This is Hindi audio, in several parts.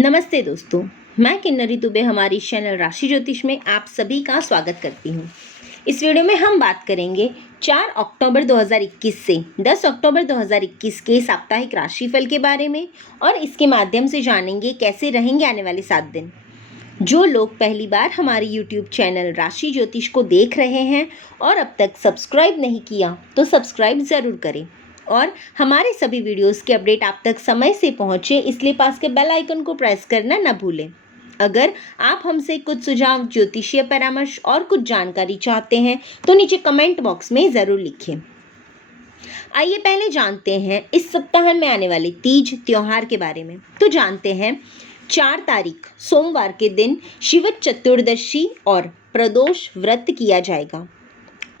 नमस्ते दोस्तों, मैं किन्नरी दुबे हमारी चैनल राशि ज्योतिष में आप सभी का स्वागत करती हूँ। इस वीडियो में हम बात करेंगे 4 अक्टूबर 2021 से 10 अक्टूबर 2021 के साप्ताहिक राशिफल के बारे में और इसके माध्यम से जानेंगे कैसे रहेंगे आने वाले 7 दिन। जो लोग पहली बार हमारे YouTube चैनल राशि ज्योतिष को देख रहे हैं और अब तक सब्सक्राइब नहीं किया तो सब्सक्राइब ज़रूर करें और हमारे सभी वीडियोस के अपडेट आप तक समय से पहुंचे, इसलिए पास के बेल आइकन को प्रेस करना न भूलें। अगर आप हमसे कुछ सुझाव, ज्योतिषीय परामर्श और कुछ जानकारी चाहते हैं तो नीचे कमेंट बॉक्स में ज़रूर लिखें। आइए पहले जानते हैं इस सप्ताह में आने वाले तीज त्योहार के बारे में। तो जानते हैं 4 तारीख सोमवार के दिन शिव चतुर्दशी और प्रदोष व्रत किया जाएगा।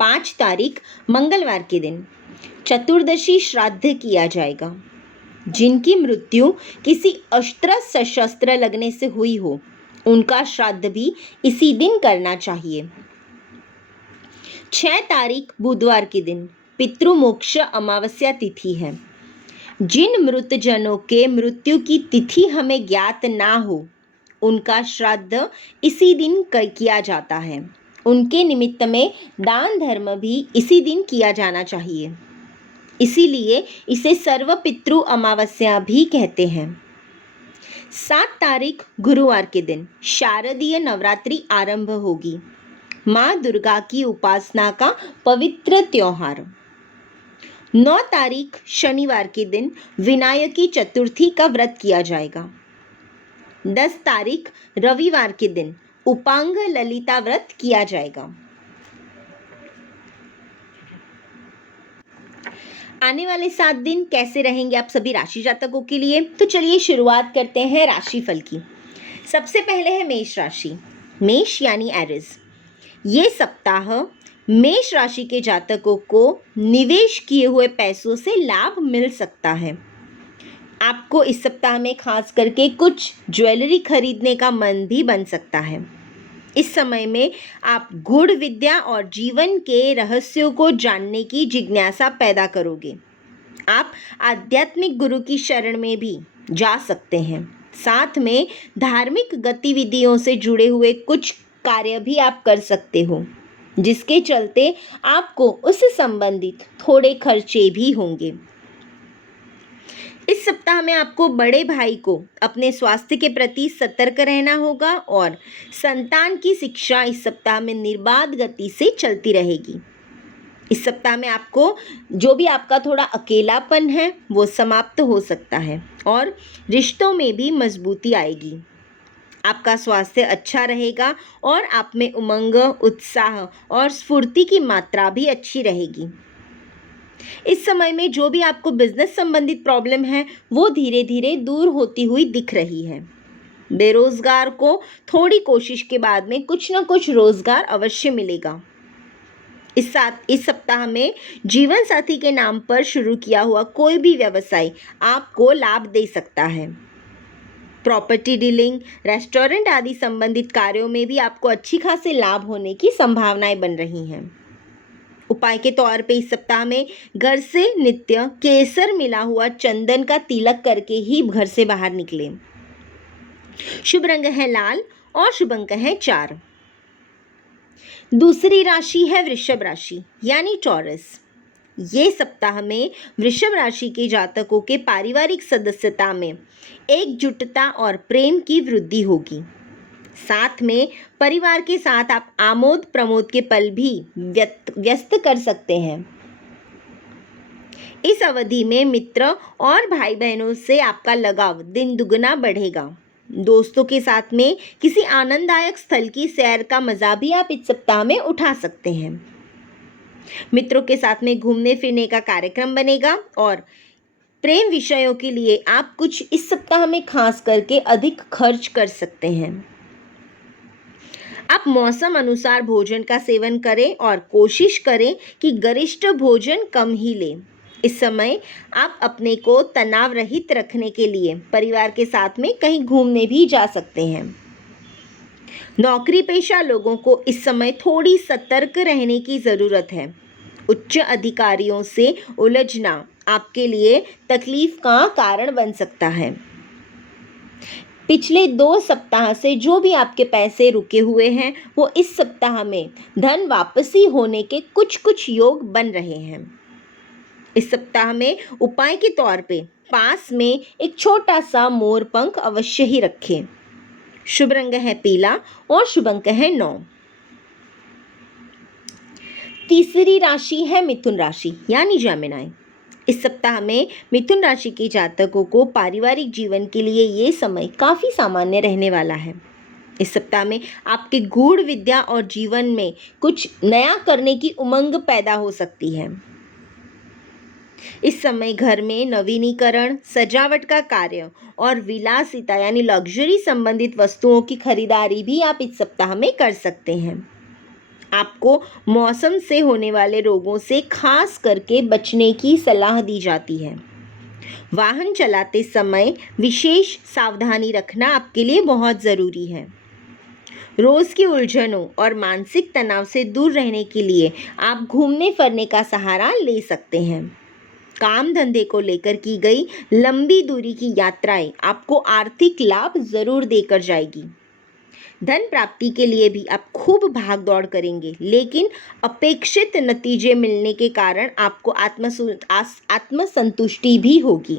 5 तारीख मंगलवार के दिन चतुर्दशी श्राद्ध किया जाएगा। जिनकी मृत्यु किसी अस्त्र शस्त्र लगने से हुई हो उनका श्राद्ध भी इसी दिन करना चाहिए। 6 तारीख बुधवार के दिन पितृमोक्ष अमावस्या तिथि है। जिन मृतजनों के मृत्यु की तिथि हमें ज्ञात ना हो उनका श्राद्ध इसी दिन किया जाता है। उनके निमित्त में दान धर्म भी इसी दिन किया जाना चाहिए, इसीलिए इसे सर्व पितृ अमावस्या भी कहते हैं। 7 तारीख गुरुवार के दिन शारदीय नवरात्रि आरंभ होगी। माँ दुर्गा की उपासना का पवित्र त्योहार। 9 तारीख शनिवार के दिन विनायकी चतुर्थी का व्रत किया जाएगा। 10 तारीख रविवार के दिन उपांग ललिता व्रत किया जाएगा। आने वाले 7 दिन कैसे रहेंगे आप सभी राशि जातकों के लिए, तो चलिए शुरुआत करते हैं राशिफल की। सबसे पहले है मेष राशि। मेष यानी एरिस। ये सप्ताह मेष राशि के जातकों को निवेश किए हुए पैसों से लाभ मिल सकता है। आपको इस सप्ताह में खास करके कुछ ज्वेलरी खरीदने का मन भी बन सकता है। इस समय में आप गूढ़ विद्या और जीवन के रहस्यों को जानने की जिज्ञासा पैदा करोगे। आप आध्यात्मिक गुरु की शरण में भी जा सकते हैं। साथ में धार्मिक गतिविधियों से जुड़े हुए कुछ कार्य भी आप कर सकते हो, जिसके चलते आपको उससे संबंधित थोड़े खर्चे भी होंगे। इस सप्ताह में आपको बड़े भाई को अपने स्वास्थ्य के प्रति सतर्क रहना होगा और संतान की शिक्षा इस सप्ताह में निर्बाध गति से चलती रहेगी। इस सप्ताह में आपको जो भी आपका थोड़ा अकेलापन है वो समाप्त हो सकता है और रिश्तों में भी मजबूती आएगी। आपका स्वास्थ्य अच्छा रहेगा और आप में उमंग, उत्साह और स्फूर्ति की मात्रा भी अच्छी रहेगी। इस समय में जो भी आपको बिजनेस संबंधित प्रॉब्लम है वो धीरे धीरे दूर होती हुई दिख रही है। बेरोजगार को थोड़ी कोशिश के बाद में कुछ न कुछ रोजगार अवश्य मिलेगा। इस सप्ताह में जीवन साथी के नाम पर शुरू किया हुआ कोई भी व्यवसाय आपको लाभ दे सकता है। प्रॉपर्टी डीलिंग, रेस्टोरेंट आदि संबंधित कार्यों में भी आपको अच्छी खासी लाभ होने की संभावनाएं बन रही हैं। उपाय के तौर पे इस सप्ताह में घर से नित्य केसर मिला हुआ चंदन का तिलक करके ही घर से बाहर निकले। शुभ रंग है लाल और शुभ अंक है 4। दूसरी राशि है वृषभ राशि यानी टॉरस। ये सप्ताह में वृषभ राशि के जातकों के पारिवारिक सदस्यता में एकजुटता और प्रेम की वृद्धि होगी। साथ में परिवार के साथ आप आमोद प्रमोद के पल भी व्यस्त कर सकते हैं। इस अवधि में मित्र और भाई बहनों से आपका लगाव दिन दुगना बढ़ेगा। दोस्तों के साथ में किसी आनंददायक स्थल की सैर का मजा भी आप इस सप्ताह में उठा सकते हैं। मित्रों के साथ में घूमने फिरने का कार्यक्रम बनेगा और प्रेम विषयों के लिए आप कुछ इस सप्ताह में खास करके अधिक खर्च कर सकते हैं। आप मौसम अनुसार भोजन का सेवन करें और कोशिश करें कि गरिष्ठ भोजन कम ही लें। इस समय आप अपने को तनाव रहित रखने के लिए परिवार के साथ में कहीं घूमने भी जा सकते हैं। नौकरी पेशा लोगों को इस समय थोड़ी सतर्क रहने की ज़रूरत है। उच्च अधिकारियों से उलझना आपके लिए तकलीफ का कारण बन सकता है। पिछले 2 सप्ताह से जो भी आपके पैसे रुके हुए हैं वो इस सप्ताह में धन वापसी होने के कुछ योग बन रहे हैं। इस सप्ताह में उपाय के तौर पे पास में एक छोटा सा मोर पंख अवश्य ही रखें। शुभ रंग है पीला और शुभ अंक है 9। तीसरी राशि है मिथुन राशि यानी जेमिनी। इस सप्ताह में मिथुन राशि के जातकों को पारिवारिक जीवन के लिए ये समय काफ़ी सामान्य रहने वाला है। इस सप्ताह में आपके गूढ़ विद्या और जीवन में कुछ नया करने की उमंग पैदा हो सकती है। इस समय घर में नवीनीकरण, सजावट का कार्य और विलासिता यानी लग्जरी संबंधित वस्तुओं की खरीदारी भी आप इस सप्ताह में कर सकते हैं। आपको मौसम से होने वाले रोगों से खास करके बचने की सलाह दी जाती है। वाहन चलाते समय विशेष सावधानी रखना आपके लिए बहुत ज़रूरी है। रोज़ की उलझनों और मानसिक तनाव से दूर रहने के लिए आप घूमने फिरने का सहारा ले सकते हैं। काम धंधे को लेकर की गई लंबी दूरी की यात्राएं आपको आर्थिक लाभ ज़रूर देकर जाएगी। धन प्राप्ति के लिए भी आप खूब भाग दौड़ करेंगे, लेकिन अपेक्षित नतीजे मिलने के कारण आपको आत्मसंतुष्टि भी होगी।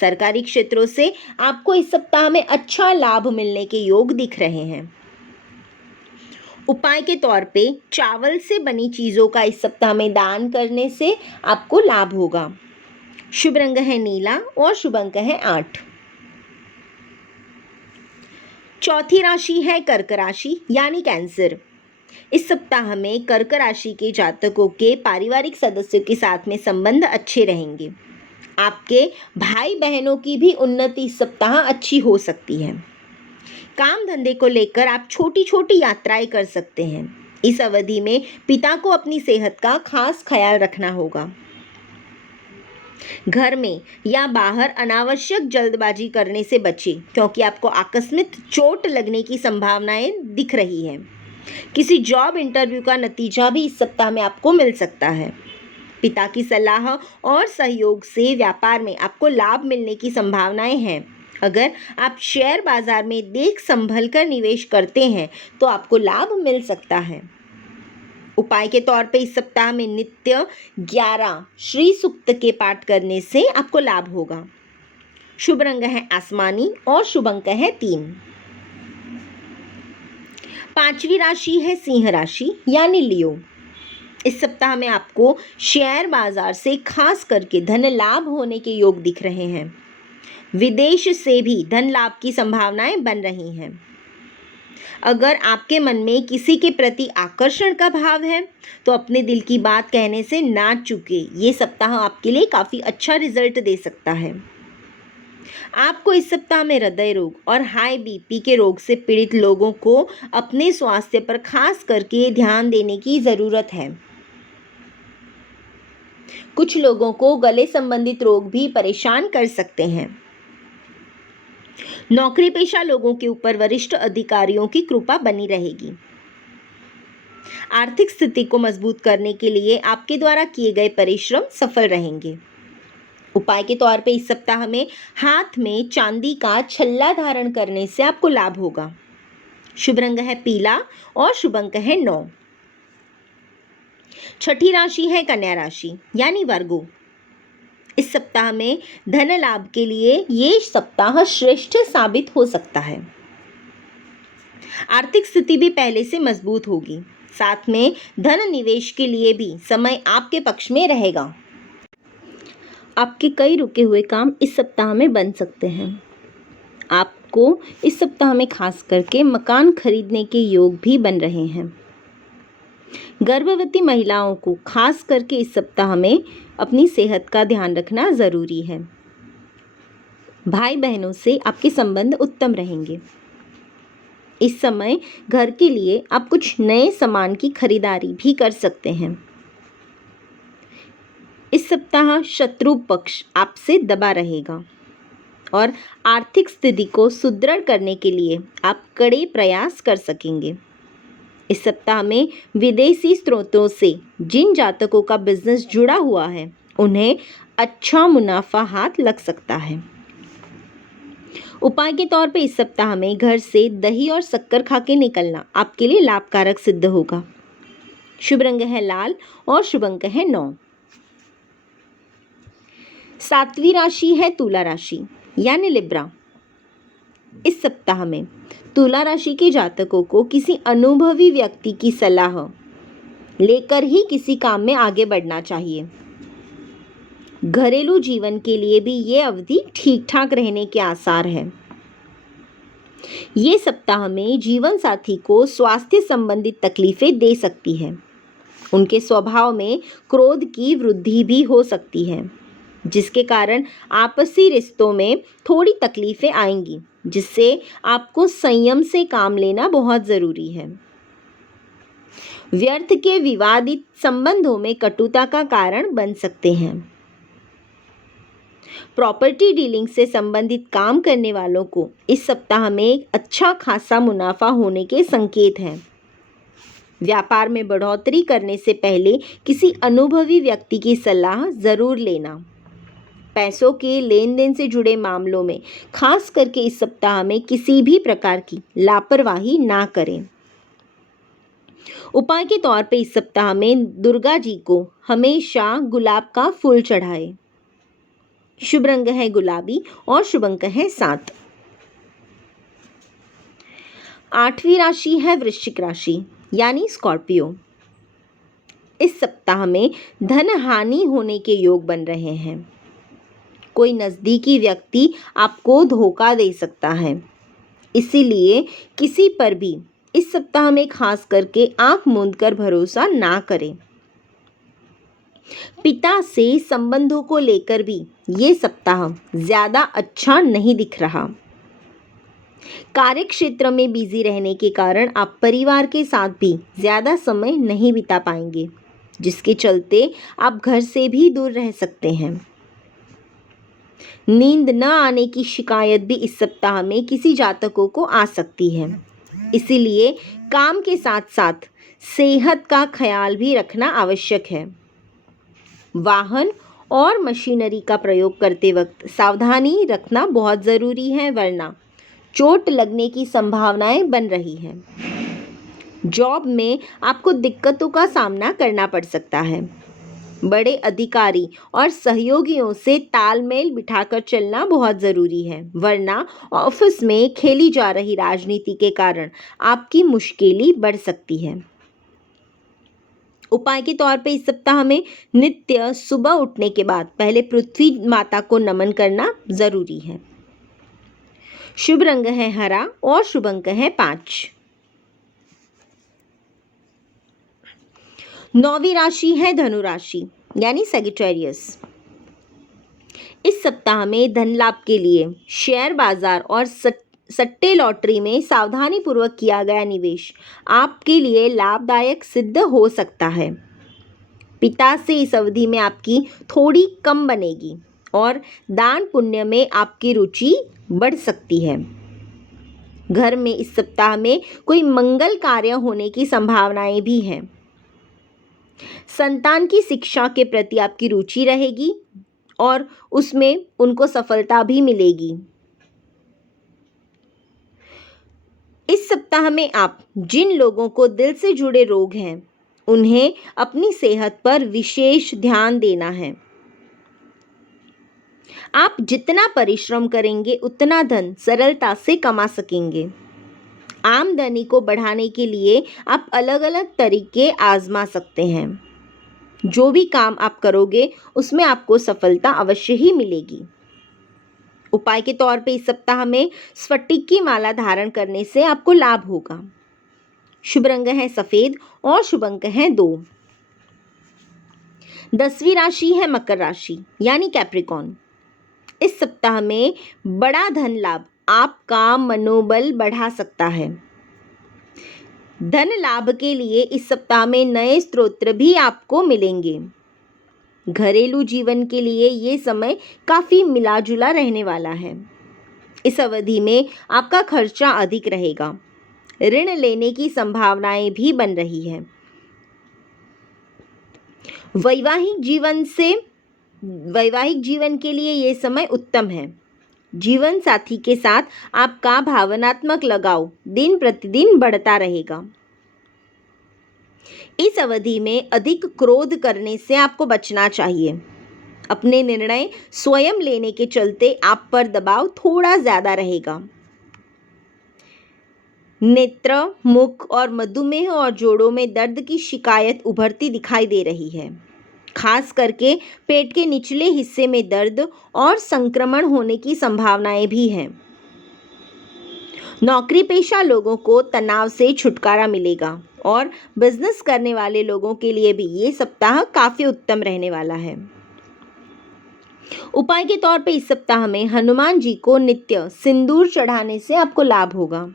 सरकारी क्षेत्रों से आपको इस सप्ताह में अच्छा लाभ मिलने के योग दिख रहे हैं। उपाय के तौर पे चावल से बनी चीज़ों का इस सप्ताह में दान करने से आपको लाभ होगा। शुभ रंग है नीला और शुभ अंक है 8। चौथी राशि है कर्क राशि यानी कैंसर। इस सप्ताह में कर्क राशि के जातकों के पारिवारिक सदस्यों के साथ में संबंध अच्छे रहेंगे। आपके भाई बहनों की भी उन्नति इस सप्ताह अच्छी हो सकती है। काम धंधे को लेकर आप छोटी छोटी यात्राएं कर सकते हैं। इस अवधि में पिता को अपनी सेहत का खास ख्याल रखना होगा। घर में या बाहर अनावश्यक जल्दबाजी करने से बचें, क्योंकि आपको आकस्मिक चोट लगने की संभावनाएं दिख रही हैं। किसी जॉब इंटरव्यू का नतीजा भी इस सप्ताह में आपको मिल सकता है। पिता की सलाह और सहयोग से व्यापार में आपको लाभ मिलने की संभावनाएं हैं। अगर आप शेयर बाजार में देख संभल कर निवेश करते हैं तो आपको लाभ मिल सकता है। उपाय के तौर पे इस सप्ताह में नित्य 11 श्री सूक्त के पाठ करने से आपको लाभ होगा। शुभ रंग है आसमानी और शुभ अंक है 3। पांचवी राशि है सिंह राशि यानी लियो। इस सप्ताह में आपको शेयर बाजार से खास करके धन लाभ होने के योग दिख रहे हैं। विदेश से भी धन लाभ की संभावनाएं बन रही हैं। अगर आपके मन में किसी के प्रति आकर्षण का भाव है तो अपने दिल की बात कहने से ना चूके। ये सप्ताह आपके लिए काफ़ी अच्छा रिजल्ट दे सकता है। आपको इस सप्ताह में हृदय रोग और हाई बीपी के रोग से पीड़ित लोगों को अपने स्वास्थ्य पर खास करके ध्यान देने की ज़रूरत है। कुछ लोगों को गले संबंधित रोग भी परेशान कर सकते हैं। नौकरी पेशा लोगों के ऊपर वरिष्ठ अधिकारियों की कृपा बनी रहेगी। आर्थिक स्थिति को मजबूत करने के लिए आपके द्वारा किए गए परिश्रम सफल रहेंगे। उपाय के तौर पे इस सप्ताह में हाथ में चांदी का छल्ला धारण करने से आपको लाभ होगा। शुभ रंग है पीला और शुभ अंक है 9। छठी राशि है कन्या राशि यानी वर्गो। इस सप्ताह में धन लाभ के लिए ये सप्ताह श्रेष्ठ साबित हो सकता है। आर्थिक स्थिति भी पहले से मजबूत होगी। साथ में धन निवेश के लिए भी समय आपके पक्ष में रहेगा। आपके कई रुके हुए काम इस सप्ताह में बन सकते हैं। आपको इस सप्ताह में खास करके मकान खरीदने के योग भी बन रहे हैं। गर्भवती महिलाओं को खास करके इस सप्ताह में अपनी सेहत का ध्यान रखना ज़रूरी है। भाई बहनों से आपके संबंध उत्तम रहेंगे। इस समय घर के लिए आप कुछ नए सामान की खरीदारी भी कर सकते हैं। इस सप्ताह शत्रु पक्ष आपसे दबा रहेगा और आर्थिक स्थिति को सुदृढ़ करने के लिए आप कड़े प्रयास कर सकेंगे। इस सप्ताह में विदेशी स्रोतों से जिन जातकों का बिजनेस जुड़ा हुआ है उन्हें अच्छा मुनाफा हाथ लग सकता है। उपाय के तौर पे इस सप्ताह में घर से दही और शक्कर खा के निकलना आपके लिए लाभकारक सिद्ध होगा। शुभ रंग है लाल और शुभ अंक है 9। 7वीं राशि है तुला राशि यानी लिब्रा। इस सप्ताह में तुला राशि के जातकों को किसी अनुभवी व्यक्ति की सलाह लेकर ही किसी काम में आगे बढ़ना चाहिए। घरेलू जीवन के लिए भी ये अवधि ठीक ठाक रहने के आसार है। ये सप्ताह में जीवन साथी को स्वास्थ्य संबंधित तकलीफें दे सकती है। उनके स्वभाव में क्रोध की वृद्धि भी हो सकती है, जिसके कारण आपसी रिश्तों में थोड़ी तकलीफें आएंगी, जिससे आपको संयम से काम लेना बहुत ज़रूरी है। व्यर्थ के विवादित संबंधों में कटुता का कारण बन सकते हैं। प्रॉपर्टी डीलिंग से संबंधित काम करने वालों को इस सप्ताह में एक अच्छा खासा मुनाफा होने के संकेत हैं। व्यापार में बढ़ोतरी करने से पहले किसी अनुभवी व्यक्ति की सलाह ज़रूर लेना। पैसों के लेन देन से जुड़े मामलों में खास करके इस सप्ताह में किसी भी प्रकार की लापरवाही ना करें। उपाय के तौर पे इस सप्ताह में दुर्गा जी को हमेशा गुलाब का फूल चढ़ाएं। शुभ रंग है गुलाबी और शुभ अंक है 7। 8वीं राशि है वृश्चिक राशि यानी स्कॉर्पियो। इस सप्ताह में धन हानि होने के योग बन रहे हैं। कोई नज़दीकी व्यक्ति आपको धोखा दे सकता है, इसीलिए किसी पर भी इस सप्ताह में खास करके आंख मूंद कर भरोसा ना करें। पिता से संबंधों को लेकर भी ये सप्ताह ज़्यादा अच्छा नहीं दिख रहा। कार्य क्षेत्र में बिजी रहने के कारण आप परिवार के साथ भी ज़्यादा समय नहीं बिता पाएंगे, जिसके चलते आप घर से भी दूर रह सकते हैं। नींद न आने की शिकायत भी इस सप्ताह में किसी जातकों को आ सकती है, इसीलिए काम के साथ साथ सेहत का ख्याल भी रखना आवश्यक है। वाहन और मशीनरी का प्रयोग करते वक्त सावधानी रखना बहुत ज़रूरी है, वरना चोट लगने की संभावनाएं बन रही हैं। जॉब में आपको दिक्कतों का सामना करना पड़ सकता है। बड़े अधिकारी और सहयोगियों से तालमेल बिठाकर चलना बहुत ज़रूरी है, वरना ऑफिस में खेली जा रही राजनीति के कारण आपकी मुश्किलें बढ़ सकती है। उपाय के तौर पे इस सप्ताह में नित्य सुबह उठने के बाद पहले पृथ्वी माता को नमन करना ज़रूरी है। शुभ रंग है हरा और शुभ अंक है 5। 9वीं राशि है धनु राशि यानी सैजिटेरियस। इस सप्ताह में धन लाभ के लिए शेयर बाजार और सट्टे लॉटरी में सावधानी पूर्वक किया गया निवेश आपके लिए लाभदायक सिद्ध हो सकता है। पिता से इस अवधि में आपकी थोड़ी कम बनेगी और दान पुण्य में आपकी रुचि बढ़ सकती है। घर में इस सप्ताह में कोई मंगल कार्य होने की संभावनाएं भी हैं। संतान की शिक्षा के प्रति आपकी रुचि रहेगी और उसमें उनको सफलता भी मिलेगी। इस सप्ताह में आप जिन लोगों को दिल से जुड़े रोग हैं, उन्हें अपनी सेहत पर विशेष ध्यान देना है। आप जितना परिश्रम करेंगे उतना धन सरलता से कमा सकेंगे। आमदनी को बढ़ाने के लिए आप अलग अलग तरीके आजमा सकते हैं। जो भी काम आप करोगे उसमें आपको सफलता अवश्य ही मिलेगी। उपाय के तौर पे इस सप्ताह में स्फटिक की माला धारण करने से आपको लाभ होगा। शुभ रंग है सफ़ेद और शुभ अंक है 2। 10वीं राशि है मकर राशि यानी कैप्रिकॉर्न। इस सप्ताह में बड़ा धन लाभ आपका मनोबल बढ़ा सकता है। धन लाभ के लिए इस सप्ताह में नए स्रोत भी आपको मिलेंगे। घरेलू जीवन के लिए ये समय काफ़ी मिला जुला रहने वाला है। इस अवधि में आपका खर्चा अधिक रहेगा। ऋण लेने की संभावनाएं भी बन रही है। वैवाहिक जीवन के लिए ये समय उत्तम है। जीवन साथी के साथ आपका भावनात्मक लगाव दिन प्रतिदिन बढ़ता रहेगा। इस अवधि में अधिक क्रोध करने से आपको बचना चाहिए। अपने निर्णय स्वयं लेने के चलते आप पर दबाव थोड़ा ज़्यादा रहेगा। नेत्र, मुख और मधुमेह और जोड़ों में दर्द की शिकायत उभरती दिखाई दे रही है। खास करके पेट के निचले हिस्से में दर्द और संक्रमण होने की संभावनाएं भी हैं। नौकरी पेशा लोगों को तनाव से छुटकारा मिलेगा और बिजनेस करने वाले लोगों के लिए भी ये सप्ताह काफ़ी उत्तम रहने वाला है। उपाय के तौर पे इस सप्ताह में हनुमान जी को नित्य सिंदूर चढ़ाने से आपको लाभ होगा।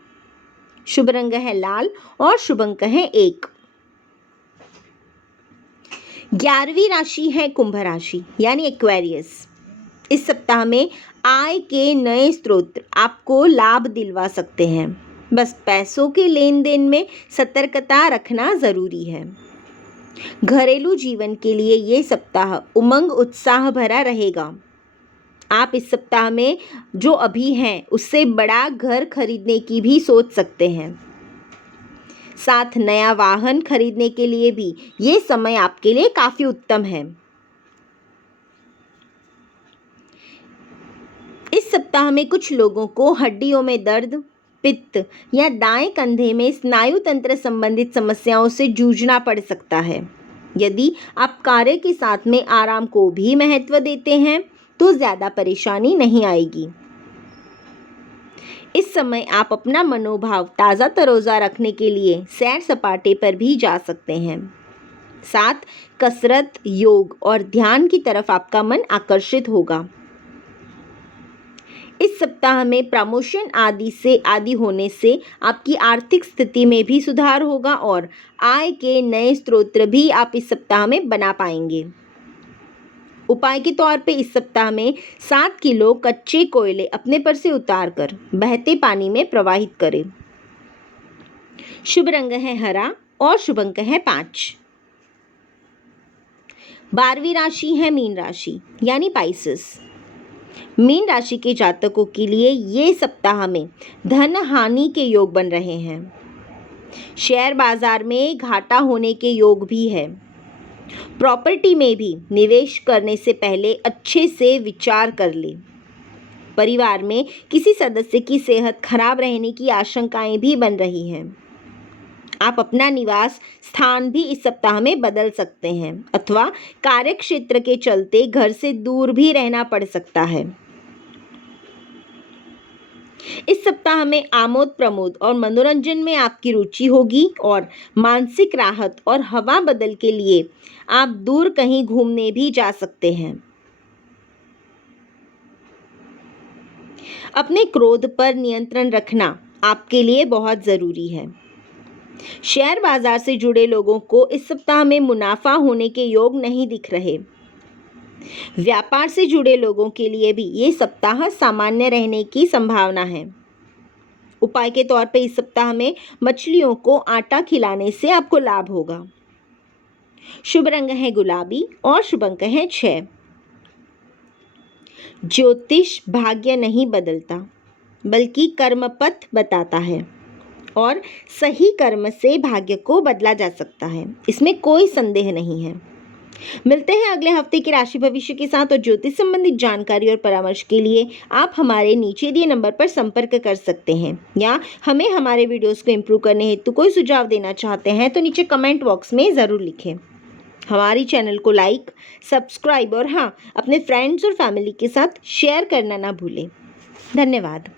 शुभ रंग है लाल और शुभ अंक है 1। 11वीं राशि है कुंभ राशि यानी एक्वेरियस। इस सप्ताह में आय के नए स्रोत आपको लाभ दिलवा सकते हैं। बस पैसों के लेन देन में सतर्कता रखना ज़रूरी है। घरेलू जीवन के लिए ये सप्ताह उमंग उत्साह भरा रहेगा। आप इस सप्ताह में जो अभी हैं उससे बड़ा घर खरीदने की भी सोच सकते हैं। साथ नया वाहन खरीदने के लिए भी ये समय आपके लिए काफ़ी उत्तम है। इस सप्ताह में कुछ लोगों को हड्डियों में दर्द, पित्त या दाएं कंधे में स्नायु तंत्र संबंधित समस्याओं से जूझना पड़ सकता है। यदि आप कार्य के साथ में आराम को भी महत्व देते हैं तो ज़्यादा परेशानी नहीं आएगी। इस समय आप अपना मनोभाव ताज़ा तरोज़ा रखने के लिए सैर सपाटे पर भी जा सकते हैं। साथ कसरत, योग और ध्यान की तरफ आपका मन आकर्षित होगा। इस सप्ताह में प्रमोशन आदि होने से आपकी आर्थिक स्थिति में भी सुधार होगा और आय के नए स्रोत भी आप इस सप्ताह में बना पाएंगे। उपाय के तौर पे इस सप्ताह में 7 किलो कच्चे कोयले अपने पर से उतारकर बहते पानी में प्रवाहित करें। शुभ रंग है हरा और शुभ अंक है 5। 12वीं राशि है मीन राशि यानी पाइसेस। मीन राशि के जातकों के लिए ये सप्ताह में धन हानि के योग बन रहे हैं। शेयर बाजार में घाटा होने के योग भी है। प्रॉपर्टी में भी निवेश करने से पहले अच्छे से विचार कर ले। परिवार में किसी सदस्य की सेहत खराब रहने की आशंकाएं भी बन रही हैं। आप अपना निवास स्थान भी इस सप्ताह में बदल सकते हैं अथवा कार्यक्षेत्र के चलते घर से दूर भी रहना पड़ सकता है। इस सप्ताह में आमोद प्रमोद और मनोरंजन में आपकी रुचि होगी और मानसिक राहत और हवा बदल के लिए आप दूर कहीं घूमने भी जा सकते हैं। अपने क्रोध पर नियंत्रण रखना आपके लिए बहुत ज़रूरी है। शेयर बाजार से जुड़े लोगों को इस सप्ताह में मुनाफा होने के योग नहीं दिख रहे। व्यापार से जुड़े लोगों के लिए भी ये सप्ताह सामान्य रहने की संभावना है। उपाय के तौर पे इस सप्ताह में मछलियों को आटा खिलाने से आपको लाभ होगा। शुभ रंग है गुलाबी और शुभ अंक है 6। ज्योतिष भाग्य नहीं बदलता बल्कि कर्म पथ बताता है और सही कर्म से भाग्य को बदला जा सकता है, इसमें कोई संदेह नहीं है। मिलते हैं अगले हफ्ते की राशि भविष्य के साथ और ज्योतिष संबंधित जानकारी और परामर्श के लिए आप हमारे नीचे दिए नंबर पर संपर्क कर सकते हैं या हमें हमारे वीडियोस को इम्प्रूव करने हेतु कोई सुझाव देना चाहते हैं तो नीचे कमेंट बॉक्स में ज़रूर लिखें। हमारी चैनल को लाइक, सब्सक्राइब और हाँ, अपने फ्रेंड्स और फैमिली के साथ शेयर करना ना भूलें। धन्यवाद।